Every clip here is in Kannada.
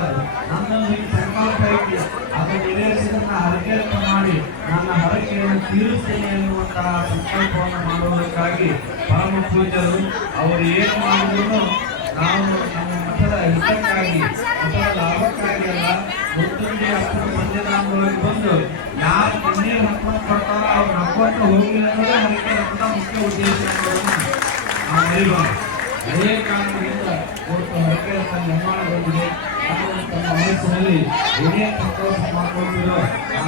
ಹೇಳ್ತಾರೆ, ನನ್ನಲ್ಲಿ ಸಂಕಲ್ಪ ಐತಿ, ಅದನ್ನು ಈಡೇರಿಸಿದನ್ನ ಹರಕೆಯನ್ನು ಮಾಡಿ ನನ್ನ ಹರಕೆಯನ್ನು ತೀರಿಸ್ತೇನೆ ಎನ್ನುವಂತಹ ಸಂಕಲ್ಪವನ್ನು ಮಾಡುವುದಕ್ಕಾಗಿ ಪರಮ ಪೂಜ್ಯರು ಅವರು ಏನು ಮಾಡಿದ್ರು ನಾವು ನಮ್ಮ ಮಠದ ಹಿತಕ್ಕಾಗಿ ಮಠದ ಲಾಭಕ್ಕಾಗಿ ಅಲ್ಲ, ಮೃತ್ಯುಂಜಯ ಅಪ್ಪನ ಸಂಜೆನಾಮವಾಗಿ ಬಂದು ಯಾರು ಕಣ್ಣೀರು ಹಕ್ಕನ್ನು ಕೊಡ್ತಾರೋ ಅವ್ರು ನಕ್ಕೊಂತ ಹೋಗಲಿ ಅನ್ನೋದೇ ಹರಕೆ ರಥದ ಮುಖ್ಯ ಉದ್ದೇಶ ಅನ್ನೋದನ್ನು ನಾವು ಮರಿಬಾರದು. ಅದೇ ಕಾರಣದಿಂದ ಇವತ್ತು ಹರಕೆ ರಥ ನಿರ್ಮಾಣಗೊಂಡಿದೆ. ತಮ್ಮ ವಯಸ್ಸಿನಲ್ಲಿ ಏನೇ ಸಂತೋಷ ಮಾಡಿಕೊಂಡಿರೋ ಆ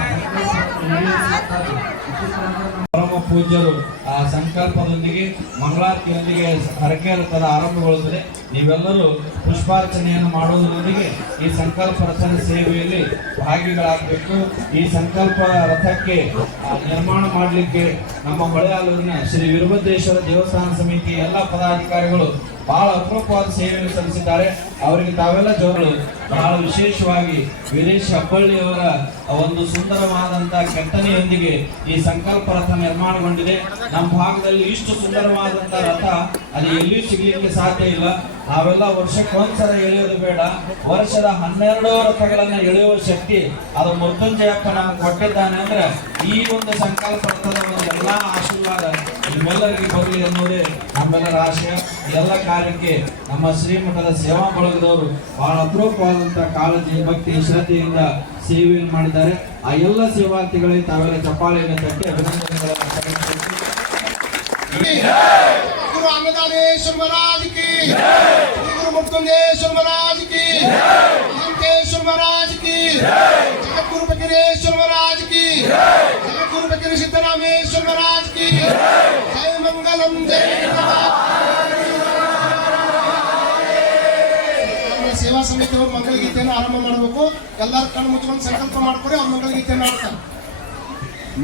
ಪರಮ ಪೂಜ್ಯರು ಆ ಸಂಕಲ್ಪದೊಂದಿಗೆ ಮಂಗಳಾರತಿಯೊಂದಿಗೆ ಹರಕೆ ರಥದ ಆರಂಭಗೊಳ್ಳುತ್ತದೆ. ನೀವೆಲ್ಲರೂ ಪುಷ್ಪಾರ್ಚನೆಯನ್ನು ಮಾಡುವುದರೊಂದಿಗೆ ಈ ಸಂಕಲ್ಪ ರಥದ ಸೇವೆಯಲ್ಲಿ ಭಾಗಿಗಳಾಗಬೇಕು. ಈ ಸಂಕಲ್ಪ ರಥಕ್ಕೆ ನಿರ್ಮಾಣ ಮಾಡಲಿಕ್ಕೆ ನಮ್ಮ ಹೊಳೆಯಾಲೂರಿನ ಶ್ರೀ ವೀರಭದ್ರೇಶ್ವರ ದೇವಸ್ಥಾನ ಸಮಿತಿ ಎಲ್ಲ ಪದಾಧಿಕಾರಿಗಳು ಬಹಳ ಅಪರೂಪವಾದ ಸೇವೆಯನ್ನು ಸಲ್ಲಿಸಿದ್ದಾರೆ. ಅವರಿಗೆ ತಾವೆಲ್ಲ ಜೋಗಳು ಬಹಳ ವಿಶೇಷವಾಗಿ ವೀರೇಶ್ ಹಬ್ಬಳ್ಳಿಯವರ ಒಂದು ಸುಂದರವಾದಂತಹ ಕೆತ್ತನೆಯೊಂದಿಗೆ ಈ ಸಂಕಲ್ಪ ರಥ ನಿರ್ಮಾಣಗೊಂಡಿದೆ. ನಮ್ಮ ಭಾಗದಲ್ಲಿ ಇಷ್ಟು ಸುಂದರವಾದಂತಹ ರಥ ಅದು ಎಲ್ಲಿಯೂ ಸಿಗಲಿಕ್ಕೆ ಸಾಧ್ಯ ಇಲ್ಲ. ನಾವೆಲ್ಲ ವರ್ಷಕ್ಕೊಂದ್ಸಲ ಎಳೆಯೋದು ಬೇಡ, ವರ್ಷದ 12 ರಥಗಳನ್ನ ಎಳೆಯುವ ಶಕ್ತಿ ಅದು ಮೃತ್ಯುಂಜಯಪ್ಪ ನಮ್ಗೆ ಕೊಟ್ಟಿದ್ದಾನೆ. ಅಂದ್ರೆ ಈ ಒಂದು ಸಂಕಲ್ಪ ರಥದ ಒಂದು ಎಲ್ಲಾ ಆಶೀರ್ವಾದ ನಿಮ್ಮೆಲ್ಲರಿಗೆ ಬರಲಿ ಅನ್ನೋದೇ ನಮ್ಮೆಲ್ಲರ ಆಶಯ. ಎಲ್ಲ ಕಾರ್ಯಕ್ಕೆ ನಮ್ಮ ಶ್ರೀಮಠದ ಸೇವಾ ಬಳಗದವರು ಬಹಳ ಅಪರೂಪವಾದಂತಹ ಕಾಳಜಿ, ಭಕ್ತಿ, ಶ್ರದ್ಧೆಯಿಂದ ಸೇವೆಯನ್ನು ಮಾಡಿದ್ದಾರೆ. ಆ ಎಲ್ಲ ಸೇವಾರ್ಥಿಗಳಿಗೆ ತಾವೆಲ್ಲ ಚಪ್ಪಾಳೆಯನ್ನು ತಟ್ಟಿ ಅಭಿನಂದನೆಗಳನ್ನು ಸಲ್ಲಿಸುತ್ತೀವಿ. गुरु अन्नदानेश्वर महाराज की, गुरु मुक्तुंजेश्वर महाराज की, महंतेश्वर महाराज की, जगत गुरु फकीरेश्वर महाराज की, जगत गुरु फकीर सिद्धरामेश्वर महाराज की, जय मंगलम जय ಸೇವಾ ಸಮಿತಿಯವರು ಮಂಗಲ ಗೀತೆಯನ್ನು ಆರಂಭ ಮಾಡಬೇಕು. ಎಲ್ಲರೂ ಕಣ್ಣು ಮುಚ್ಚಿಕೊಂಡು ಸಂಕಲ್ಪ ಮಾಡ್ಕೊಡಿ. ಅವ್ರು ಮಂಗಲ ಗೀತೆಯನ್ನು ಆಡ್ತಾರೆ.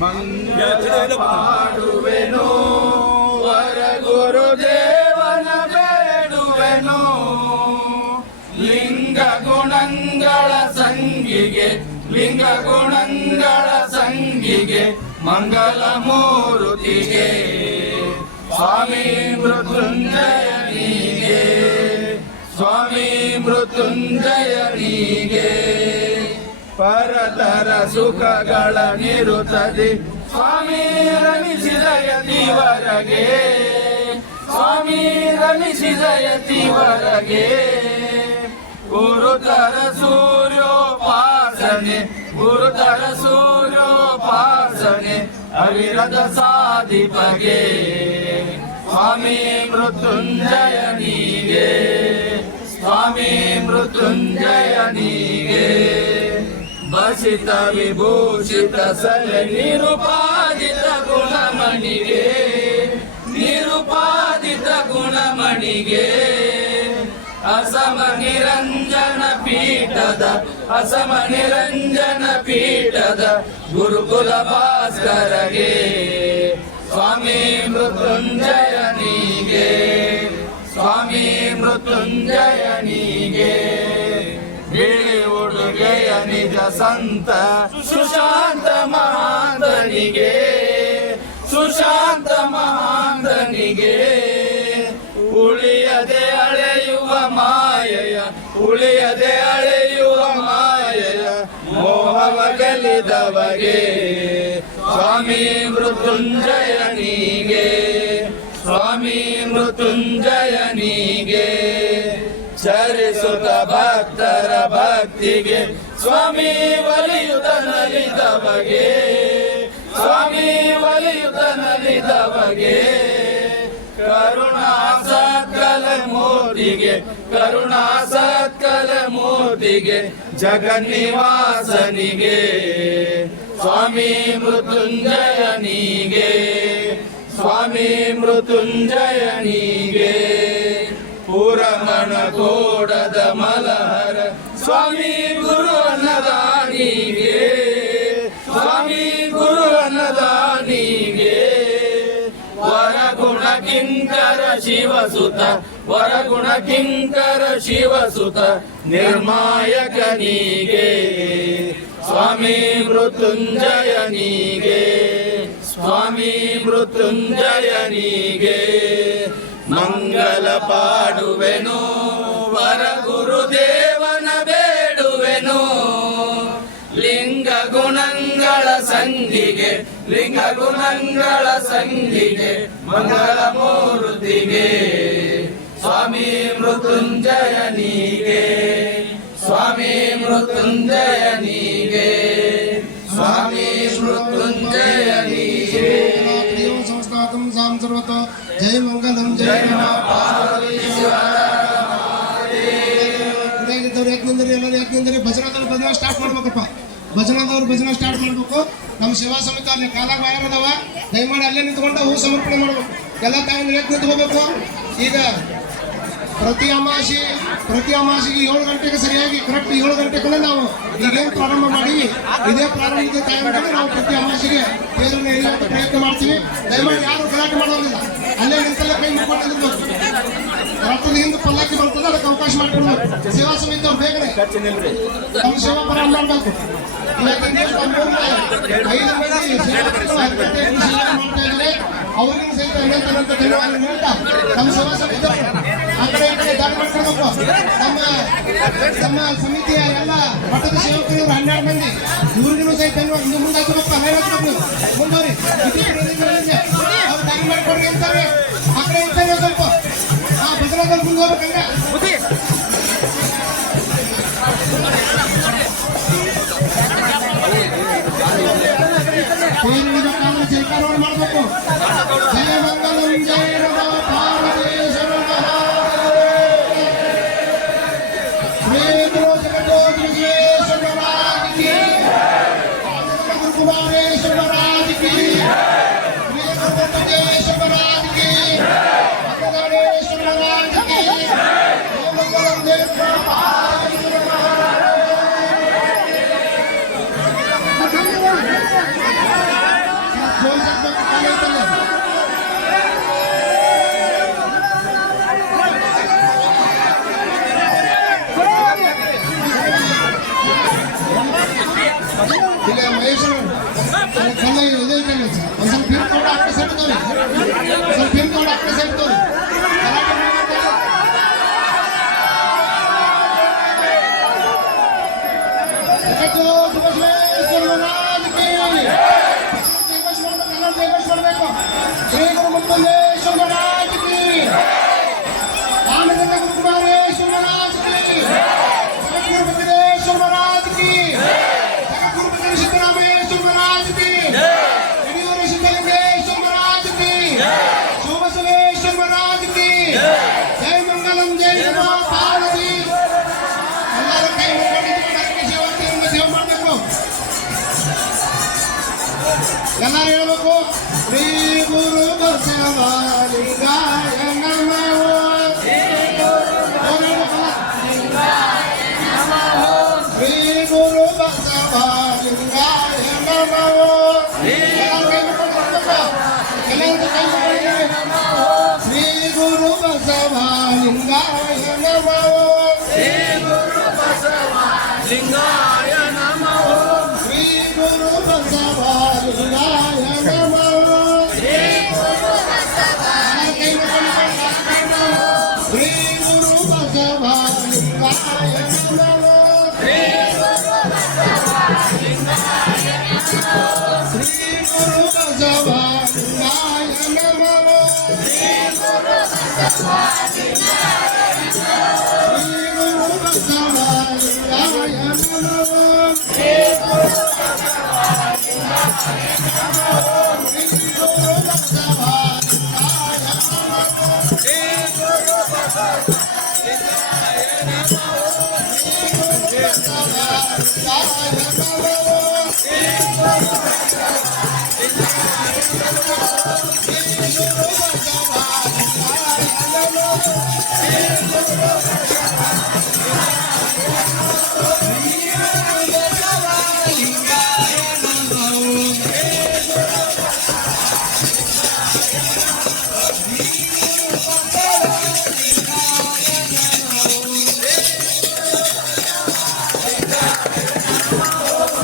ಮಂಗಲ ಮಾಡುವೆನು ವರ ಗುರುದೇವನ ಬೇಡುವೆನು, ಲಿಂಗ ಗುಣಗಳ ಸಂಗಿಗೆ, ಲಿಂಗ ಗುಣಗಳ ಸಂಗಿಗೆ, ಮಂಗಲ ಮೂರುತಿಗೆ, ಸ್ವಾಮಿ ಮೃತ್ಯುಂಜಯನಿಗೆ, ಸ್ವಾಮಿ ಮೃತ್ಯುಂಜಯನಿಗೆ, ಪರತರ ಸುಖಗಳ ನಿರುತ್ತದೆ ಸ್ವಾಮಿ ರಮಿಸಿದ ಯತಿವರಗೆ, ಸ್ವಾಮಿ ರಮಿಸಿದ ಯತಿವರಗೆ, ಗುರುತರ ಸೂರ್ಯೋಪಾಸನೆ, ಗುರುತರ ಸೂರ್ಯೋಪಾಸನೆ, ಅವಿರದ ಸಾಧಿಪಗೆ, ಸ್ವಾಮಿ ಮೃತ್ಯುಂಜಯನಿಗೆ, ಸ್ವಾಮಿ ಮೃತ್ಯುಂಜಯನಿಗೆ, ಬಸಿತ ವಿಭೂಷಿತ ಸಲೆ ನಿರುಪಾದಿತ ಗುಣಮಣಿಗೆ, ನಿರುಪಾದಿತ ಗುಣಮಣಿಗೆ, ಅಸಮ ನಿರಂಜನ ಪೀಠದ, ಅಸಮ ನಿರಂಜನ ಪೀಠದ ಗುರುಕುಲ ಭಾಸ್ಕರಗೆ, ಸ್ವಾಮಿ ಮೃತ್ಯುಂಜಯನಿಗೆ, ಸ್ವಾಮಿ ಮೃತ್ಯುಂಜಯನಿಗೆ, ಬಿಳಿ ಉಡುಗೆಯ ನಿಜ ಸಂತ ಸುಶಾಂತ ಮಹಾಂತನಿಗೆ, ಸುಶಾಂತ ಮಹಾಂತನಿಗೆ, ಉಳಿಯದೆ ಅಳೆಯುವ ಮಾಯೆಯ, ಉಳಿಯದೆ ಅಳೆಯುವ ಮಾಯೆಯ ಮೋಹವ ಗೆಲ್ಲಿದವಗೆ, ಸ್ವಾಮಿ ಮೃತ್ಯುಂಜಯನಿಗೆ, ಸ್ವಾಮಿ ಮೃತ್ಯುಂಜಯನಿಗೆ, ಚರಿಸುತ್ತ ಭಕ್ತರ ಭಕ್ತಿಗೆ, ಸ್ವಾಮಿ ಒಲಿಯುತ ನಲಿದವಗೆ, ಸ್ವಾಮಿ ಒಲಿಯುತ ನಲಿದವಗೆ, ಕರುಣಾ ಸತ್ಕಲ ಮೂರ್ತಿಗೆ, ಕರುಣಾ ಸತ್ಕಲ ಮೂರ್ತಿಗೆ, ಜಗನ್ನಿವಾಸನಿಗೆ, ಸ್ವಾಮಿ ಮೃತ್ಯುಂಜಯನಿಗೆ, ಸ್ವಾಮಿ ಮೃತ್ಯುಂಜಯನಿಗೆ, ಪುರಮಣ ಕೋಡದ ಮಲಹರ ಸ್ವಾಮಿ ಗುರು ಅನ್ನದಾನಿಗೆ, ಸ್ವಾಮಿ ಗುರು ಅನ್ನದಾನಿಗೆ, ವರಗುಣ ಕಿಂಕರ ಶಿವಸುತ, ವರಗುಣ ಕಿಂಕರ ಶಿವಸುತ ನಿರ್ಮಾಯಕನಿಗೆ, ಸ್ವಾಮಿ ಮೃತ್ಯುಂಜಯನಿಗೆ, ಸ್ವಾಮಿ ಮೃತ್ಯುಂಜಯನಿಗೆ, ಮಂಗಲ ಪಾಡುವೆನು ವರ ಗುರುದೇವನ ಬೇಡು ತಂಗಿಗೆ ಲಿಂಗ ಗುಣಗಳ ಸಂಗಿಗೆ ಮಂಗಳ ಮೂರ್ತಿಗೆ ಸ್ವಾಮಿ ಮೃತ್ಯುಂಜಯನಿಗೆ ಸ್ವಾಮಿ ಮೃತ್ಯುಂಜಯನಿಗೆ ಸ್ವಾಮಿ ಮೃತ್ಯುಂಜಯನಿಗೆ ಸಂಸ್ಥಾತಂ ಸಾಂ ಸರ್ವತ ಜಯ ಮಂಗಲಂ ಜಯ ಯಾಕಂದ್ರೆ ಎಲ್ಲರೂ ಯಾಕಂದ್ರೆ ಭಜನದವ್ರು ಸ್ಟಾರ್ಟ್ ಮಾಡ್ಬೇಕಪ್ಪ. ಭಜನಾ ಸ್ಟಾರ್ಟ್ ಮಾಡ್ಬೇಕು. ನಮ್ಮ ಸೇವಾ ಸಮಿತಿ ಅಲ್ಲಿ ಕಾಲಾಗ ವೈರ್ ಅದಾವ, ದಯಮಾಡಿ ಅಲ್ಲೇ ನಿಂತ್ಕೊಂಡು ಹೂ ಸಮರ್ಪಣೆ ಮಾಡ್ಬೇಕು. ಎಲ್ಲ ತಾಯಿ ಯಾಕೆ ನಿಂತ್ಕೋಬೇಕು. ಈಗ ಪ್ರತಿ ಅಮಾಸಿಗೆ 7 ಗಂಟೆಗೆ ಸರಿಯಾಗಿ ಕರೆಕ್ಟ್ 7 ಗಂಟೆಗೆ ನಾವು ಈಗೇನು ಪ್ರಾರಂಭ ಮಾಡಿ ಇದೇ ಪ್ರಾರಂಭದ ಟೈಮ್ನಲ್ಲಿ ನಾವು ಪ್ರತಿ ಅಮಾಸಿಗೆ ದೇವರನ್ನ ಎಳೆಯುವಂತ ಪ್ರಯತ್ನ ಮಾಡ್ತೀವಿ. ದಯಮಾಡಿ ಯಾರು ಗಲಾಟೆ ಮಾಡೋದಿಲ್ಲ, ಅಲ್ಲೇ ನಿಂತಲ್ಲೇ ಕೈ ಮುಟ್ಕೊಂಡಿರ್ಬೇಕು. ರಥದ ಹಿಂದೆ ಪಲ್ಲಕ್ಕಿ ಬರ್ತದೆ, ಅದಕ್ಕೆ ಅವಕಾಶ ಮಾಡ್ಕೊಡ್ಬೇಕು. ಸೇವಾ ಸಮಿತಿ ಅವ್ರು ಬೇಗನೆ ನಮ್ಮ ಸೇವಾ ಪ್ರಾರಂಭ ಮಾಡಬೇಕು. ಅವರಿಗೂ ಸಹಿತ ಅನಂತ ಧನ್ಯವಾದ ಹೇಳ್ತಾ ನಮ್ಮ ಸೇವಾ ಸಮಿತಿ ಆ ಕಡೆ ಈ ಕಡೆ ದಾರಿ ಮಾಡ್ಕೊಳ್ಬೇಕು. ನಮ್ಮ ಸಮಿತಿಯ ಎಲ್ಲ ಮಠದ ಸೇವಕರು 12 ಮಂದಿ, ಇವ್ರಿಗೂ ಸಹಿತ ಧನ್ಯವಾದ. ನೀವು ಮುಂದೆ ಹಾಕಬೇಕು, ಮುಂದೋರಿ ಅವ್ರು ದಾರಿ ಮಾಡ್ಕೊಡ್ರಿ ಅಂತಾರೆ. ಆ ಕಡೆ ಇರ್ತಾರೆ ಸ್ವಲ್ಪ ಭದ್ರದಲ್ಲಿ ಮುಂದೆ ಹೋಗ್ಬೇಕಂದ್ರೆ ಜಯಕಾರ ಮಾಡಬೇಕು. ಜಯ ಮಂಗಲಂ ಜಯ ನಮಃ ಪಾರ್ವತೀಶ್ವರ ಶ್ರೀ ಗುರು ಜಗದೋದ್ರೇಶ್ವರ ಮಹಾರಾಜ್ ಕಿ, ಗುರು ಕುಮಾರೇಶ್ವರ ಮಹಾರಾಜ್ ಕಿ, ಶ್ರೀ ಗುರು ವೆಂಕಟೇಶ್ವರ ಮಹಾರಾಜ್ ಕಿ, ಗಣೇಶ್ವರ ಮಹಾರಾಜ್ ಕಿ, ಜಯ ಮಂಗಲಂ ಜಯ ಎಲ್ಲರೂ ಹೇಳ್ಬೇಕು. ಶ್ರೀ ಗುರು ಬಸವಲಿಂಗಾಯ ನಮಃ, ಶ್ರೀ ಗುರು ಬಸವಲಿಂಗಾಯ ನಮಃ. ಶ್ರೀ ಗುರು ಬಸವಲಿಂಗಾಯ ನಮಃ, ಶ್ರೀ ಗುರು ಬಸವಲಿಂಗಾಯ ನಮಃ, ಶ್ರೀ ಗುರು ಬಸವಲಿಂಗಾಯ ನಮಃ,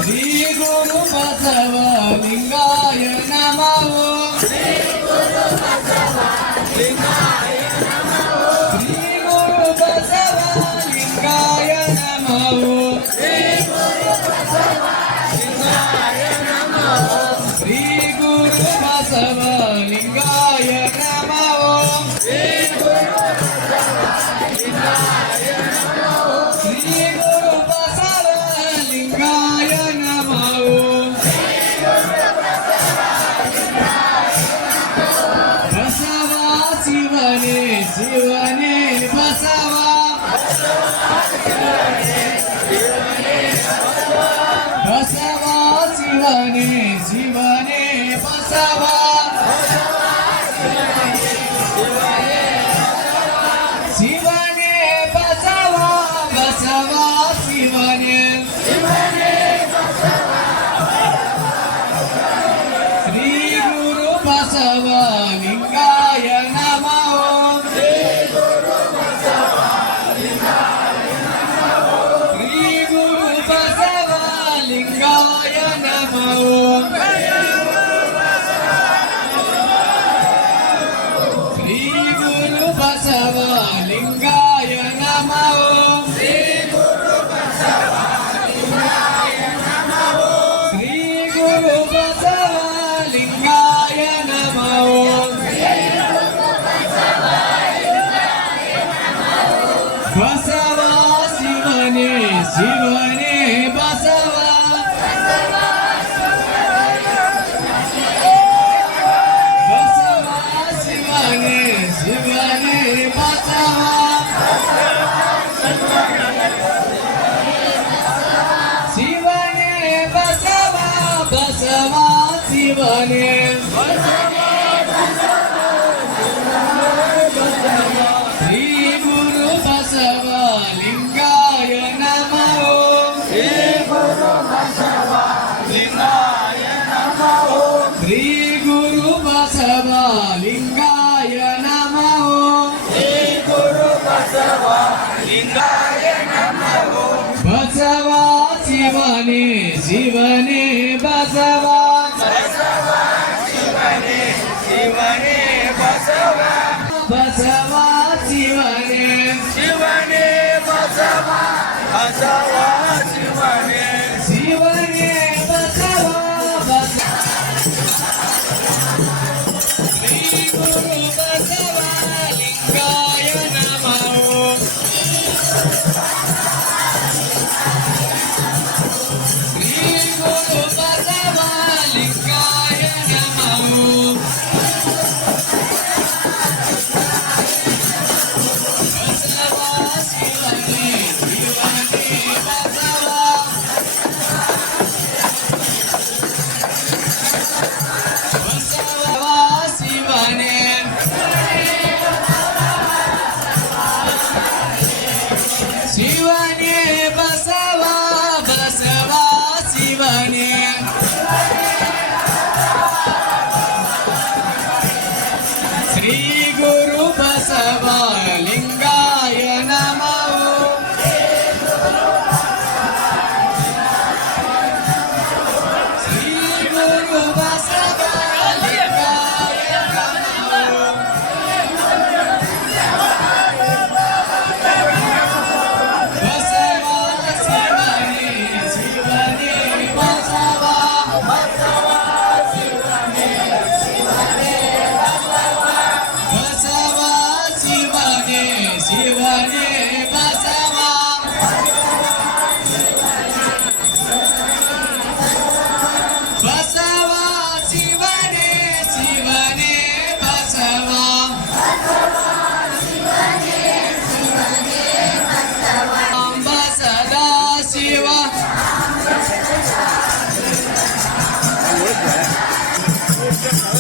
ಶ್ರೀ ಗುರು ಬಸವಲಿಂಗಾಯ ನಮಃ, ಶ್ರೀ ಗುರು ಬಸವಲಿಂಗಾಯ ನಮಃ, ಶ್ರೀ ಗುರು ಬಸವಲಿಂಗಾಯ ಶಿವನೇ ಬಸವ ಶಿವನೇ ಬಸವ ಬಸವ ಶಿವನೇ ಶ್ರೀ ಗುರು ಬಸವ ಲಿಂಗಾಯ ನಮಃ ಶ್ರೀ ಗುರು ಬಸವ ಲಿಂಗಾಯ ನಮಃ ಶ್ರೀ ಗುರು ಬಸವ ಲಿಂಗಾಯ ನಮಃ ಶ್ರೀ ಗುರು ಬಸವ ಲಿಂಗಾಯ ನಮಃ ಬಸವ ಶಿವನೇ ಶಿವನೇ ಬಸವ ಬಸವ ಶಿವನೇ ಶಿವನೇ ಬಸವ ಶಿವನೇ ಬಸವ ಬಸವ ಶಿವನೇ ಶ್ರೀ ಗುರು ಬಸವ ಲಿಂಗಾಯ ನಮಃ ಶ್ರೀ ಗುರು ಬಸವ ಲಿಂಗಾಯ ನಮಃ ಶ್ರೀ ಗುರು ಬಸವ ಲಿಂಗಾಯ ನಮಃ ಶ್ರೀ ಗುರು ಬಸವ ಲಿಂಗಾಯ ನಮಃ ಬಸವ ಶಿವನೇ ಶಿವನೇ ಬಸವ ಬಸವ ಶಿವನೇ ಶಿವನೇ ಬಸವ ಬಸವ ಶಿವನೇ ಶಿವನೇ ಬಸವ ಬಸವ ಶಿವನೇ ಶಿವನೇ ಬಸವ ಶ್ರೀ ಗುರು ಬಸವ ಲಿಂಗಾಯ ನಮಃ ಶ್ರೀ ಗುರು ಬಸವ ಲಿಂಗಾಯ ನಮಃ ಬಸವ ಶಿವನೇ ಶಿವನೇ ಬಸವ ಬಸವ ಶಿವನೇ ಶಿವನೇ ಬಸವ ಬಸವ ಶಿವನೇ ಶ್ರೀ ಗುರು ಬಸವ ಲಿಂಗಾಯ ನಮಃ ಶ್ರೀ ಗುರು ಬಸವ ಲಿಂಗಾಯ ನಮಃ ಬಸವ ಶಿವನೇ ಶಿವನೇ ಬಸವ ಬಸವ ಶಿವನೇ ಶಿವನೇ ಬಸವ ಶಿವನೇ ಶಿವನೇ ಬಸವ ಬಸವ ಶಿವನೇ ಶಿವನೇ ಬಸವ ಬಸದಾ ಶಿವ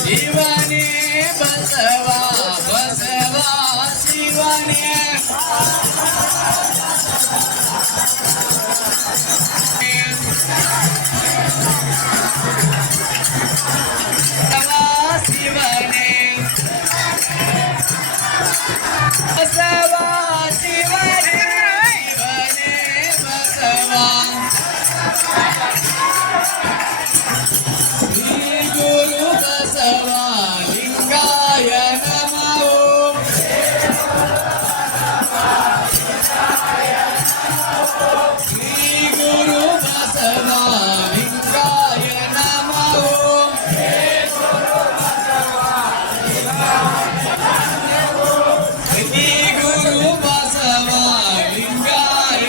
ಶಿವನೇ ಬಸವ ಬಸವ ಶಿವನೇ ಬಸವ ಶಿವನೇ ಬಸವ ಶಿವನೇ ಶಿವನೇ ಬಸವ ಶ್ರೀ ಗುರು ಬಸವ ಲಿಂಗಾಯ ನಮಃ ಶ್ರೀ ಗುರು ಬಸವ ಲಿಂಗಾಯ ನಮಃ ಶ್ರೀ ಗುರು ಬಸವ ಲಿಂಗಾಯ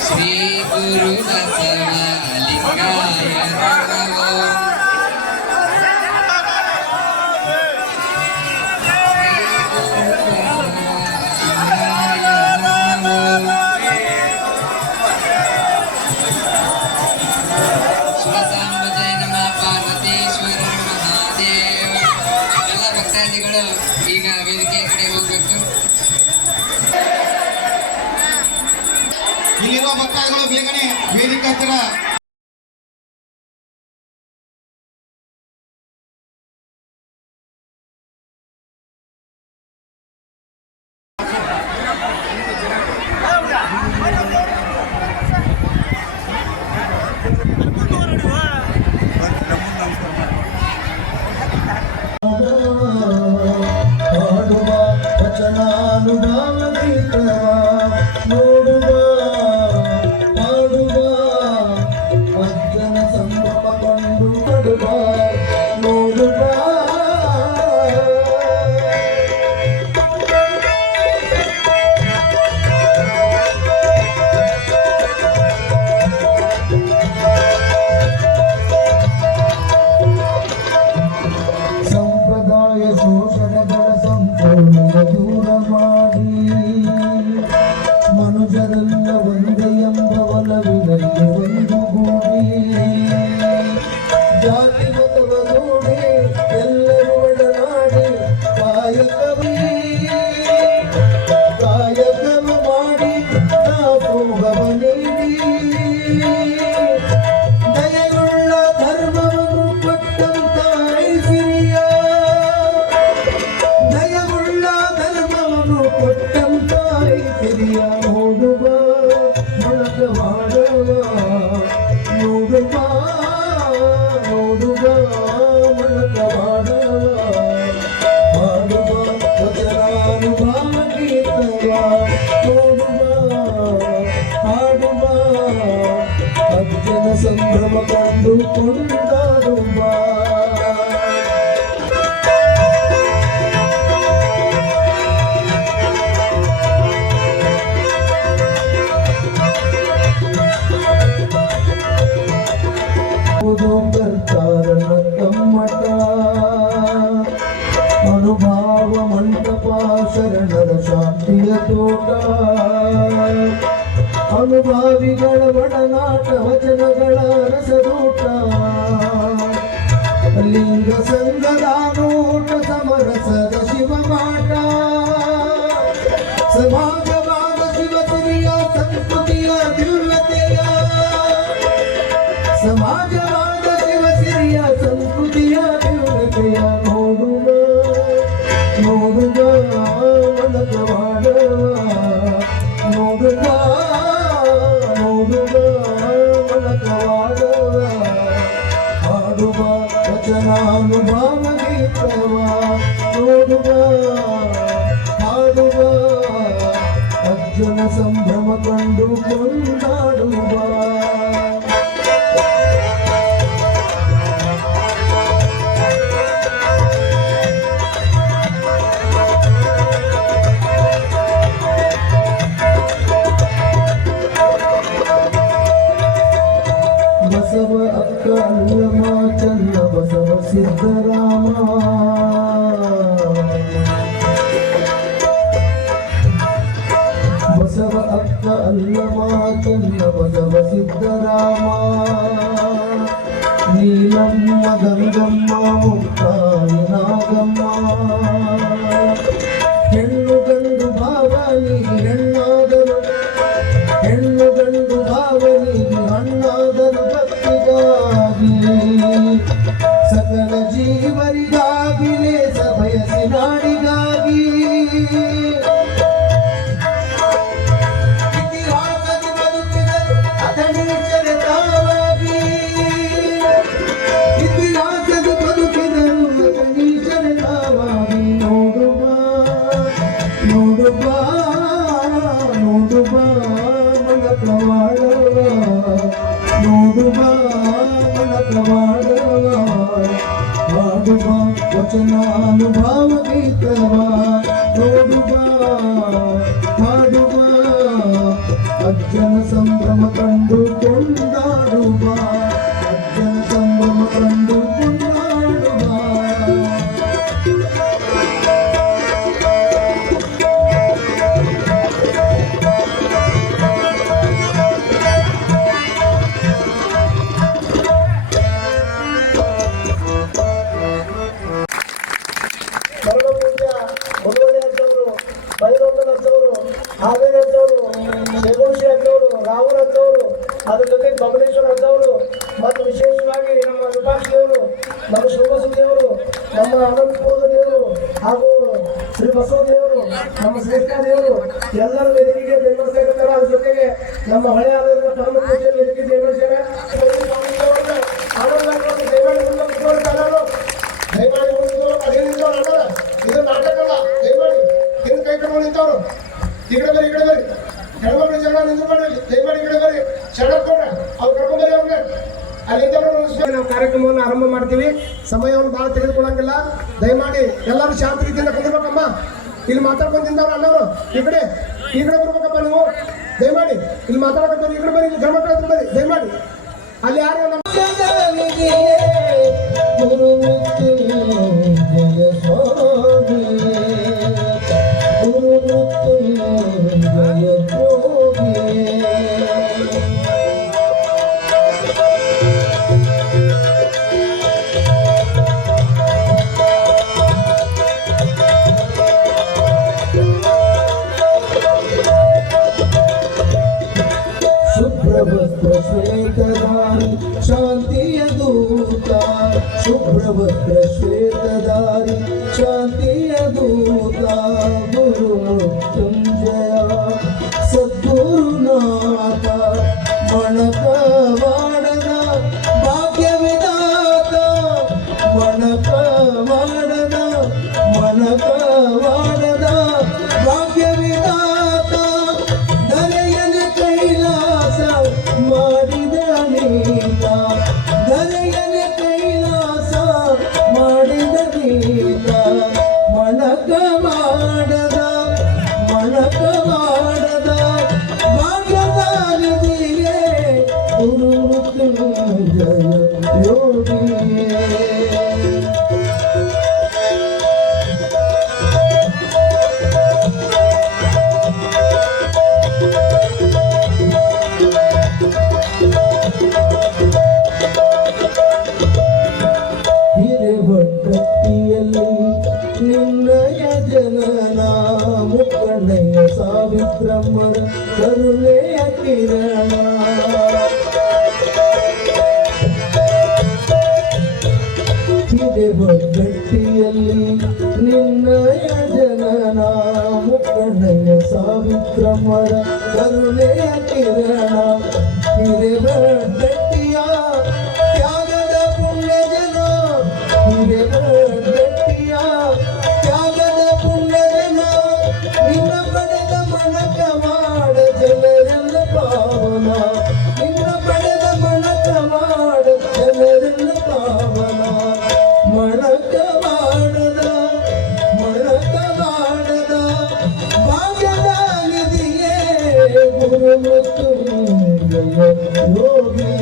ಶ್ರೀ ಗುರು ಬಸವ ಲಿಂಗಾಯ ನಮಃ ಭಕ್ತಾದಿಗಳು ಈಗ ವೇದಿಕೆಯ ಕಡೆ ಹೋಗ್ಬೇಕು. ಇಲ್ಲಿರುವ ಭಕ್ತಾದಿಗಳು ಬೇಗನೆ ವೇದಿಕೆ ಹತ್ತಿರ ಹಾಡುವ ವಚನಾನುಭಾವ ಗೀತವ ನೋಡುವ ಹಾಡುವ ಅಜ್ಜನ ಸಂಭ್ರಮ ಕಂಡು ಪಡುವ ನೋಡುವ ಸಂಪ್ರದಾಯ ಶೋಷಣೆಗಳ ಸಂಪೂರ್ಣ ದೂರ ಮಾಡಿ ಮನುಜರೆಲ್ಲ ಒಂದೇ ಎಂಬ ಒಲವಿನಲ್ಲಿ ಒಂದುಗೂಡಿ ಜಾತಿ ಮತವ ನೋಡಿ ಎಲ್ಲರೂ ಒಡನಾಡಿ ಕಾಯಕವೇ ಕಾಯಕವ ಮಾಡಿ ದಾಸೋಹವ ನೀಡಿ ದಯೆಯುಳ್ಳ ಧರ್ಮವನ್ನು ಕೊಟ್ಟಂತ ಐಸಿರಿಯ ದಯವುಳ್ಳ ಧರ್ಮವನ್ನು ಕೊಟ್ಟಂತ ಐಸಿರಿಯ ನೋಡುವ ಮೊಳಕ ಮಾಡುವ ನೋಡುವ ನೋಡುವ ಮೊಳಕ ಮಾಡುವ ಹಾಡುವ ವಚನಾನುಭಾವ ಗೀತವ ನೋಡುವ ಹಾಡುವ ಅಜ್ಜನ ಸಂಭ್ರಮ ಕಂಡು ಕೊಂಡಾಡುವ ಕರ್ತಾರನ ಕಮ್ಮಟ ಅನುಭಾವ ಮಂಟಪ ಶರಣರ ಶಾಂತಿಯ ತೋಟ ಅನುಭಾವಿಗಳ ಒಡನಾಟ ವಚನಗಳ ರಸದೂಟ ಲಿಂಗ ಸಂಘದ ನೋಟ ಸಮರಸದ ಶಿವಮಾಟ ಸಮಾಜವಾದ ಶಿವಸಿರಿಯ ಸಂಸ್ಕೃತಿಯ ದಿವ್ಯತೆಯ ಸಮಾಜವಾದ ಶಿವಸಿರಿಯ ಸಂಸ್ಕೃತಿಯ ದಿವ್ಯತೆಯ ನೋಡುವ ನೋಡುವ ಒಳಗವಾಡುವ ನೋಡುವ ನೋಡುವ ಒಳಗವಾಡುವ ಹಾಡುವ ವಚನಾನುಭಾವ ಗೀತವ ನೋಡುವ ಹಾಡುವ ಅಜ್ಜನ ಸಂಭ್ರಮ ಕಂಡು ಕೊಂಡಾಡುವ ಬಸವ ಅಕ್ಕ ಅಲ್ಲಮ ಚನ್ನ ಬಸವ ಸಿದ್ದರಾಮ ಬಸವ ಅಕ್ಕ ಅಲ್ಲಮ ಚನ್ನ ಬಸವ ಸಿದ್ದರಾಮ ನೀಲಮ್ಮ ಗಂಗಮ್ಮ ಮುಕ್ತಾಯಿ ನಾಗಮ್ಮ ಹೆಣ್ಣು ಗಂಡು ಭಾವನಿ ಹೆಣ್ಣಾದರು ಹೆಣ್ಣು ಗಂಡು ಭಾವನಿಗೆ ಹಣ್ಣಾದರು ಭಕ್ತಿಗಾಗಿ ಸಕಲ ಜೀವರಿಗಾಗಿ ಬಯಸಿ ನಾಡಿಗಾಗಿ ಇತಿಹಾಸದ ಬದುಕಿದರು ಅಥಣೀಚರ ತಾವಾಗಿ ಇತಿಹಾಸದ ಬದುಕಿದರು ಅಥಣೀಚರ ತಾವಾಗಿ ನೋಡುವ ನೋಡುವ ನೋಡುವ ಮೊಳಕವಾಡುವ ನೋಡುವ ಮೊಳಕವಾಡುವ ಹಾಡುವ ವಚನಾನುಭಾವ ಗೀತವ ನೋಡುವ ಹಾಡುವ ಅಜ್ಜನ ಸಂಭ್ರಮ ಕಂಡು ಕೊಂಡಾಡುವ ಅಜ್ಜನ ಸಂಭ್ರಮ ಕಂಡು ಕೊಂಡಾಡುವ ಸರ್ವಪೂಜೆ ರಾಹುಲ್ ಅಂತವರು, ಅದ್ರ ಜೊತೆ ಬಬಲೇಶ್ವರ್ ಅಂತವರು, ಮತ್ತು ವಿಶೇಷವಾಗಿ ನಮ್ಮ ವಿಭಾಷ್ ದೇವರು, ನಮ್ಮ ಶಿವಬಸವ ದೇವರು, ನಮ್ಮ ಅನಂತಪುರದ ದೇವರು ಹಾಗೂ ಶ್ರೀ ಬಸವ ದೇವರು, ನಮ್ಮ ಶ್ರೇಷ್ಠ ದೇವರು ಎಲ್ಲರ ವೇದಿಕೆಗೆ ಬೆಂಬಲಿಸಿರ್ತಾರೆ. ಅದ್ರ ಜೊತೆಗೆ ನಮ್ಮ ಹಳೆ ಆದ ಪರಮ ಪೂಜೆ ವೇದಿಕೆ ಬೆಂಬಲಿಸಿದ್ದಾರೆ. ದಯಮಾಡಿ ಅದೇನಿಂದ ಅಣ್ಣರ ಇದು ನಾಟಕ ಅಲ್ಲ. ದಯಮಾಡಿ ತಿಂದು ಕೈ ಕಟ್ಕೊಂಡು ನಿಂತವ್ರು ಈ ಕಡೆ ಬರ್ರಿ, ಈ ಕಡೆ ಬರ್ರಿ. ಹೆಣ್ಮಕ್ಳು ಜನ ನಿಂತ್ಕೊಂಡ್ರಿ, ದಯಮಾಡಿ ಈ ಕಡೆ ಬರ್ರಿ. ಶರಣಪ್ಕೊಂಡ್ರೆ ಅವ್ರು ಕರ್ಕೊಂಡ್ಬರ್ರಿ ಅವ್ರಿಗೆ. ಅಲ್ಲಿಂದ ನಾವು ಕಾರ್ಯಕ್ರಮವನ್ನು ಆರಂಭ ಮಾಡ್ತೀವಿ. ಸಮಯವನ್ನು ಭಾಳ ತೆಗೆದುಕೊಳ್ಳಂಗಿಲ್ಲ. ದಯಮಾಡಿ ಎಲ್ಲರೂ ಶಾಂತ ರೀತಿಯಿಂದ ಕುಂದಿರ್ಬೇಕಮ್ಮ. ಇಲ್ಲಿ ಮಾತಾಡ್ಕೊಂಡು ತಿಂದವ್ರು ಅಣ್ಣವರು ಈ ಕಡೆ ಬರ್ಬೇಕಪ್ಪ ನೀವು. ದಯಮಾಡಿ ಇಲ್ಲಿ ಮಾತಾಡಕತ್ತವ್ರು ಈ ಕಡೆ ಬರ್ರಿ, ಇಲ್ಲಿ ಗಮನ ಹತ್ರ ಬರ್ರಿ ದಯಮಾಡಿ. ಅಲ್ಲಿ ಯಾರು ನಮ್ಮ ಗುರು ಮೃತ್ಯುಂಜಯ ಸ್ವಾಮಿ, ಗುರು ಮೃತ್ಯುಂಜಯ ಯೋಗಿ. ಶುಭ್ರವಸ್ತ್ರ ಶ್ವೇತಧಾರಿ ಶಾಂತಿಯ ದೂತ, ಶುಭ್ರವಸ್ತ್ರ ಶ್ವೇತಧಾರಿ ಶಾಂತಿಯ ದೂತ, ಗುರು ಮೃತ್ಯುಂಜಯ ಸದ್ಗುರುನಾಥ, ಮಣಕವಾಡದ ಭಾಗ್ಯವಿದಾತ, ಮಣಕವಾಡದ ಭಾಗ್ಯವಿದಾತ, ದರೆಯನ ಕೈಲಾಸ ಮಾಡಿದ ನೀತ, ದರೆಯನ ಕೈಲಾಸ ಮಾಡಿದ ನೀತ, ಮಣಕವಾಡದ ಭಾಗ್ಯದ ನಿಧಿಯೇ ಗುರು ಮೃತ್ಯುಂಜಯ ಯೋಗಿಯೇ. ಹಿರೇವಟ್ಟತ್ತಿಯಲ್ಲಿ ನಿನ್ನಯ ಜನನ, ಮುಕ್ಕಣ್ಣಯ್ಯ ಸಾವಿತ್ರಮ್ಮರ ಕರುಣೆಯ ಕಿರಣ. ಹಿರೇವಟ್ಟತ್ತಿಯಲ್ಲಿ ನಿನ್ನಯ ಜನನ, ಮುಕ್ಕಣ್ಣಯ್ಯ ಸಾವಿತ್ರಮ್ಮರ ಕರುಣೆಯ ಕಿರಣ. ಹಿರೇವಟ್ಟತ್ತಿಯ ತ್ಯಾಗದ ಪುಣ್ಯ ಜನ, ಹಿರೇವಟ್ಟತ್ತಿಯ ತ್ಯಾಗದ ಪುಣ್ಯ ಜನ, ನಿನ್ನ ಪಡೆದ ಮಣಕ ಮಾಡ ಜನರೆಲ್ಲ ಪಾವನ, ನಿನ್ನ ಪಡೆದ ಮಣಕ ಮಾಡ ಜನರೆಲ್ಲ ಪಾವನ. ಮಣಕ ಮಾಡದ ಭಾಗ್ಯದ ನಿಧಿಯೇ ಗುರು ಮೃತ್ಯುಂಜಯ ಯೋಗಿಯೇ.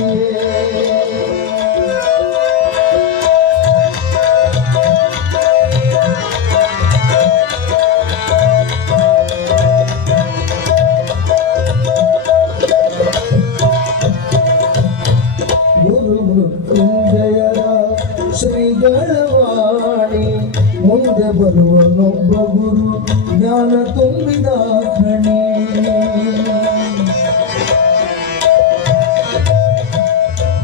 ಗುರು ಮೃತ್ಯುಂಜಯರ ಶ್ರೀಗಳವಾಣಿ, ಮುಂದೆ ಬರುವನೊಬ್ಬ ಗುರು ಜ್ಞಾನ ತುಂಬಿದ ಖಣಿ.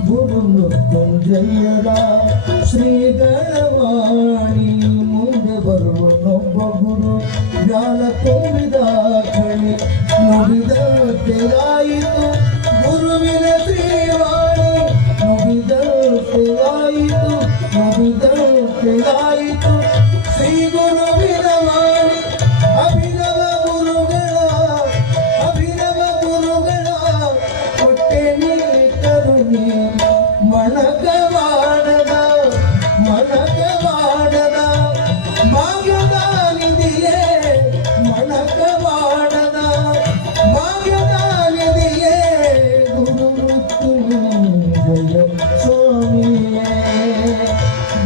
ಗುರು ಮೃತ್ಯುಂಜಯರ ಶ್ರೀಗಳವಾಣಿ, ಮುಂದೆ ಬರುವನೊಬ್ಬ ಗುರು ಜ್ಞಾನ ತುಂಬಿದ ಖಣಿ. ನುಡಿದಂತೆಯಾಯಿತು ಗುರುವಿನ ಶ್ರೀವಾಣಿ, ನುಡಿದಂತೆಯಾಯಿತು ಶ್ರೀ ಗುರುವಿನ ವಾಣಿ. ಅಭಿನವ ಗುರುಗಳ ಕೊಟ್ಟೆ ನೀ ಕರುಣಿ. ಮಣಕವಾಡದ ಭಾಗ್ಯದ ನಿಧಿಯೇ, ಮಣಕವಾಡದ ಭಾಗ್ಯದ ನಿಧಿಯೇ ಗುರು ಮೃತ್ಯುಂಜಯ ಸ್ವಾಮಿಯೇ,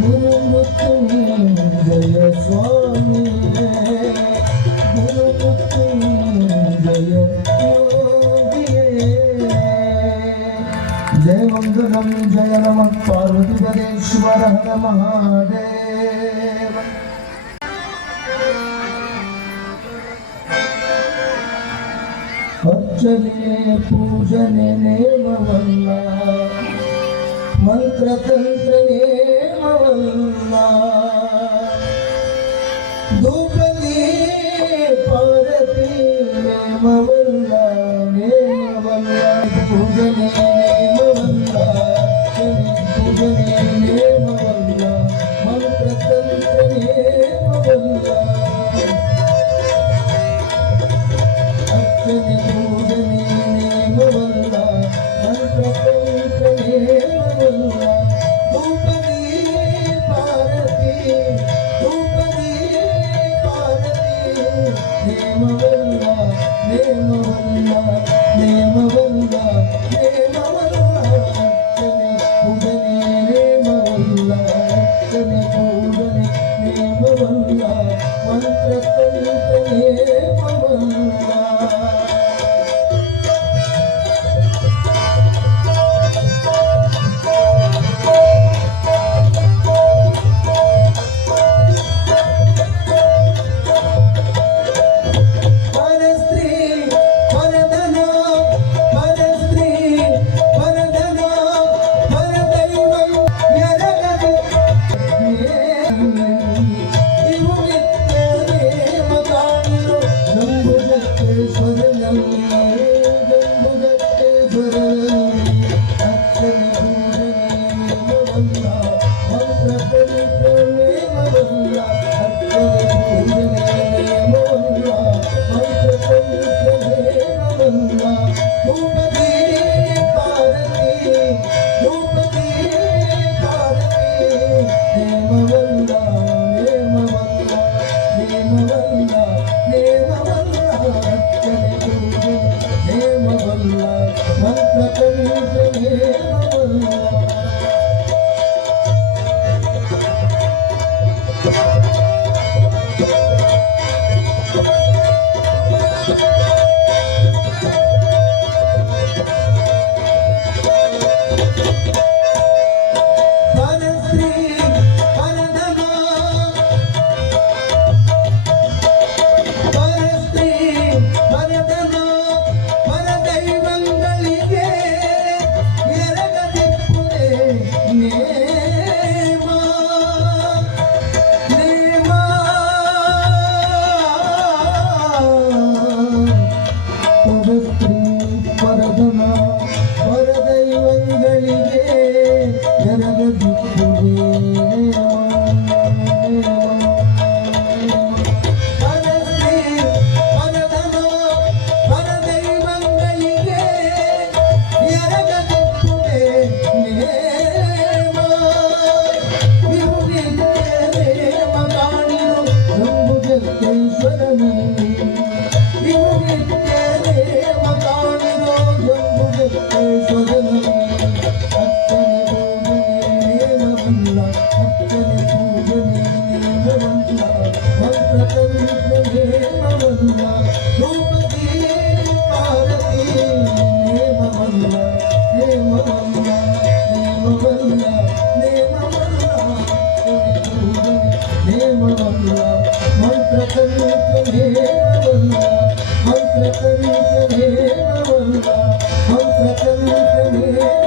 ಗುರು ಮೃತ್ಯುಂಜಯ ಸ್ವಾಮಿಯೇ, ಗುರು ಮೃತ್ಯುಂಜಯ ಯೋಗಿಯೇ. ಜಯ ಮಂಗಲಂ ಜಯ ನಮಃ ಪಾರ್ವತಿ ಪದೇಶ್ವರ ಹರ ಮಹಾದೇವ. ಅರ್ಚನೆ ಪೂಜೆ ಪೂಜನೆ ನೇಮವಲ್ಲ ಮಂತ್ರತಂತ್ರ ನೇಮವಲ್ಲ ಧೂಪದಿ ಪಾರತಿ ನೇಮವಲ್ಲ ನೇಮವಲ್ಲ ಪೂಜನೆ ನೇಮವಲ್ಲ ಪೂಜನೆ ನೇಮವಲ್ಲ ಮಂತ್ರತಂತ್ರ ನೇಮವಲ್ಲ ಅರ್ಚನೆ ಪೂಜನೆ ನೇಮವಲ್ಲ ಮಂತ್ರತಂತ್ರ ನೇಮವಲ್ಲ ಧೂಪದಿ ಪಾರತಿ ನೇಮವಲ್ಲ ನೇಮವಲ್ಲ ನೇಮವಲ್ಲ ನೇಮವಲ್ಲ ಅರ್ಚನೆ ಪೂಜನೆ ನೇಮವಲ್ಲ ಅರ್ಚನೆ ಪೂಜನೆ ನೇಮವಲ್ಲ ಮಂತ್ರತಂತ್ರ ನೇಮವಲ್ಲ ಮಂತ್ರತಂತ್ರ